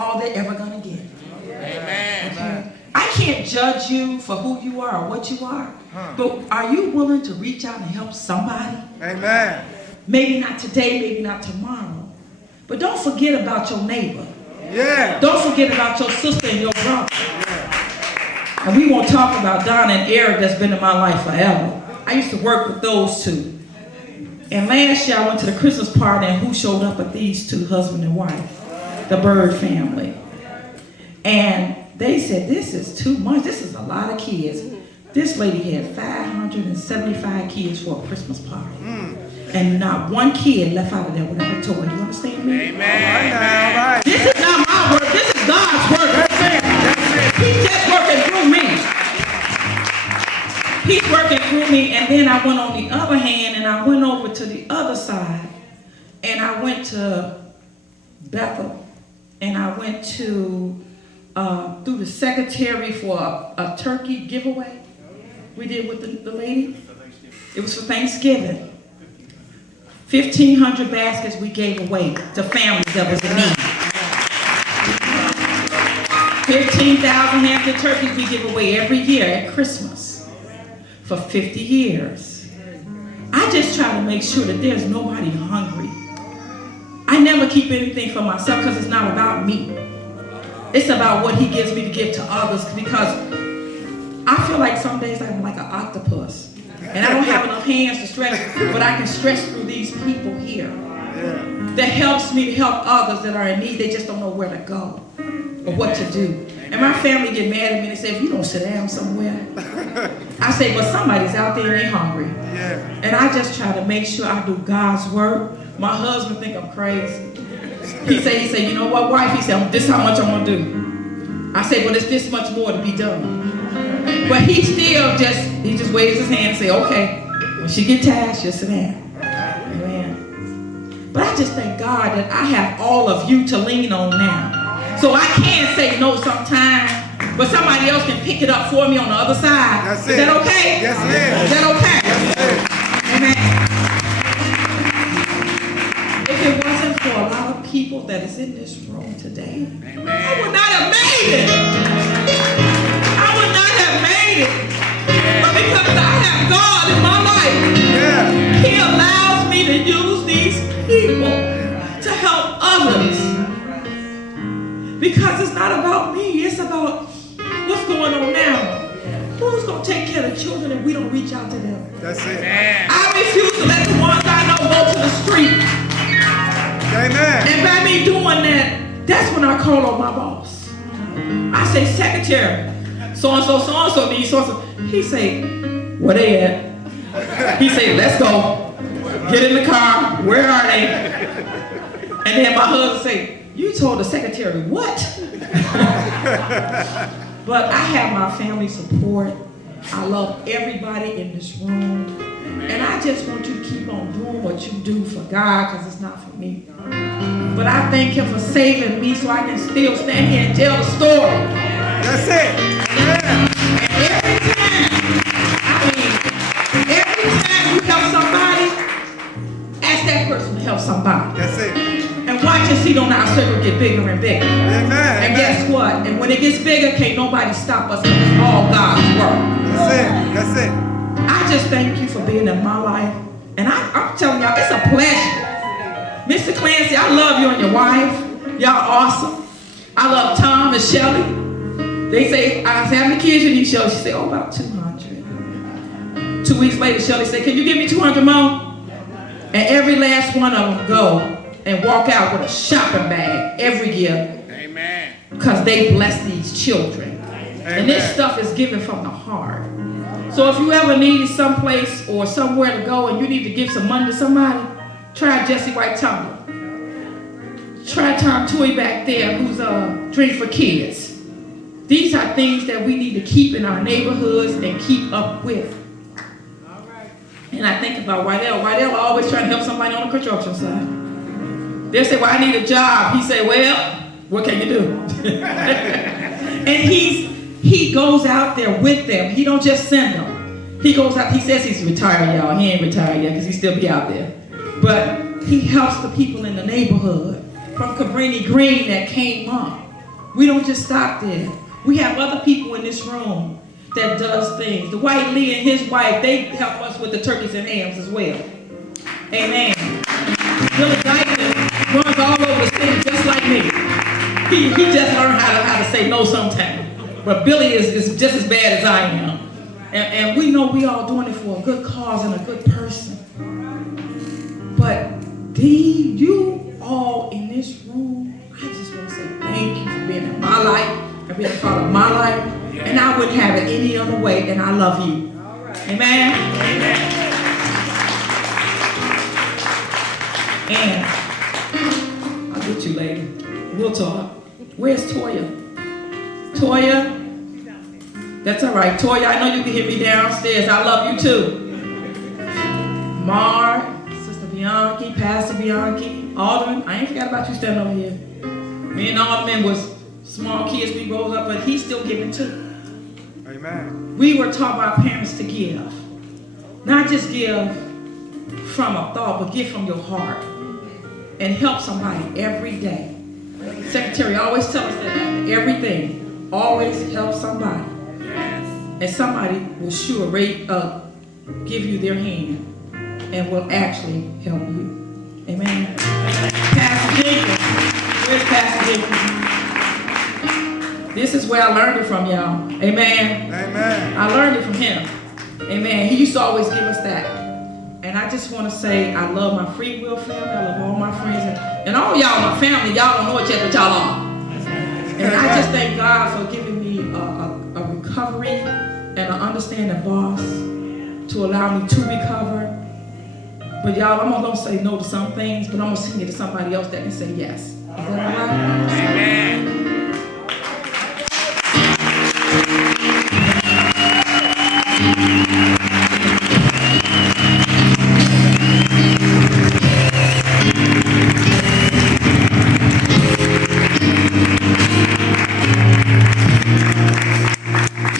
all they're ever going to get. Amen. Okay? I can't judge you for who you are or what you are, but are you willing to reach out and help somebody? Amen. Maybe not today, maybe not tomorrow, but don't forget about your neighbor. Yeah. Don't forget about your sister and your brother. And we won't talk about Donna and Eric that's been in my life forever. I used to work with those two. And last year I went to the Christmas party, and who showed up but these two, husband and wife, the Bird family. And they said, this is too much. This is a lot of kids. This lady had 575 kids for a Christmas party. And not one kid left out of there without a toy. You understand me? Amen. All right. This is not my work. This is God's work. That's it. That's it. He's just working through me. He's working through me. And then I went on the other hand, and I went over to the other side, and I went to Bethel, and I went to through the secretary for a turkey giveaway we did with the lady. It was for Thanksgiving. 1,500 baskets we gave away to families that was in need. 15,000 Hampton turkeys we give away every year at Christmas for 50 years. I just try to make sure that there's nobody hungry. I never keep anything for myself because it's not about me. It's about what he gives me to give to others, because I feel like some days I'm like an octopus. And I don't have enough hands to stretch, but I can stretch through these people here. That helps me to help others that are in need. They just don't know where to go or what to do. And my family get mad at me and they say, if you don't sit down somewhere. I say, well, somebody's out there and they're hungry. And I just try to make sure I do God's work. My husband think I'm crazy. He say, you know what, wife? He said, this is how much I'm going to do. I say, well, there's this much more to be done. But he just waves his hand and say, okay, when she get tired, she'll sit down. Amen. But I just thank God that I have all of you to lean on now. So I can say no sometimes, but somebody else can pick it up for me on the other side. That's Is that okay? Yes, it is. Is that okay? Yes, Amen. If it wasn't for a lot of people that is in this room today, I would not have made it. I would not have made it. But because I have God in my life, He allows me to use these people to help others. Because it's not about me, it's about what's going on now. Who's going to take care of the children if we don't reach out to them? That's it. I refuse to let the ones I know go to the street. Amen. And by me doing that, that's when I call on my boss. I say, secretary, so-and-so needs so-and-so. He say, where they at? He say, let's go. Get in the car. Where are they? And then my husband say, you told the secretary what? But I have my family support. I love everybody in this room. And I just want you to keep on doing what you do for God, because it's not for me. But I thank Him for saving me so I can still stand here and tell the story. That's it. Yeah. Every time you help somebody, ask that person to help somebody. That's it. And watch and see on our circle get bigger and bigger. Amen. And guess what? And when it gets bigger, can't nobody stop us, because it's all God's work. That's it. That's it. I just thank you for being in my life. And I'm telling y'all, it's a pleasure. Mr. Clancy, I love you and your wife. Y'all awesome. I love Tom and Shelly. They say, I say, how many kids you need, Shelly? She said, oh, about 200. 2 weeks later, Shelly said, can you give me 200 more? And every last one of them go and walk out with a shopping bag every year. Amen. Because they bless these children. Amen. And this stuff is given from the heart. So if you ever need someplace or somewhere to go and you need to give some money to somebody, try Jesse White Tumblr. Try Tom Tui back there, who's Drink for Kids. These are things that we need to keep in our neighborhoods and keep up with. And I think about Rydell. Rydell always trying to help somebody on the construction side. They'll say, well, I need a job. He say, well, what can you do? And he goes out there with them. He don't just send them. He goes out, he says he's retired, y'all. He ain't retired yet because he still be out there. But he helps the people in the neighborhood. From Cabrini Green that came up. We don't just stop there. We have other people in this room that does things. Dwight Lee and his wife, they help us with the turkeys and hams as well. Amen. Billy Dyson runs all over the city just like me. He just learned how to say no sometimes. But Billy is just as bad as I am. And we know we all doing it for a good cause and a good person. But you all in this room, I just want to say thank you for being in my life and being a part of my life. And I wouldn't have it any other way, and I love you. Amen? Amen. And I'll get you later. We'll talk. Where's Toya? Toya? That's all right. Toya, I know you can hear me downstairs. I love you too. Mar, Sister Bianchi, Pastor Bianchi, Alderman. I ain't forgot about you standing over here. Me and Alderman was small kids. We rose up, but he's still giving too. Amen. We were taught by our parents to give. Not just give from a thought, but give from your heart. And help somebody every day. Secretary always tells us that everything always help somebody. And somebody will sure give you their hand and will actually help you. Amen. Pastor Jenkins. Where's Pastor Jenkins? This is where I learned it from, y'all. Amen. Amen. I learned it from him. Amen. He used to always give us that. And I just want to say I love my Free Will family. I love all my friends. And all y'all my family. Y'all don't know it yet, but y'all are. And I just thank God for giving me a recovery and an understanding boss to allow me to recover. But y'all, I'm not going to say no to some things, but I'm going to sing it to somebody else that can say yes. Is that all right? Amen.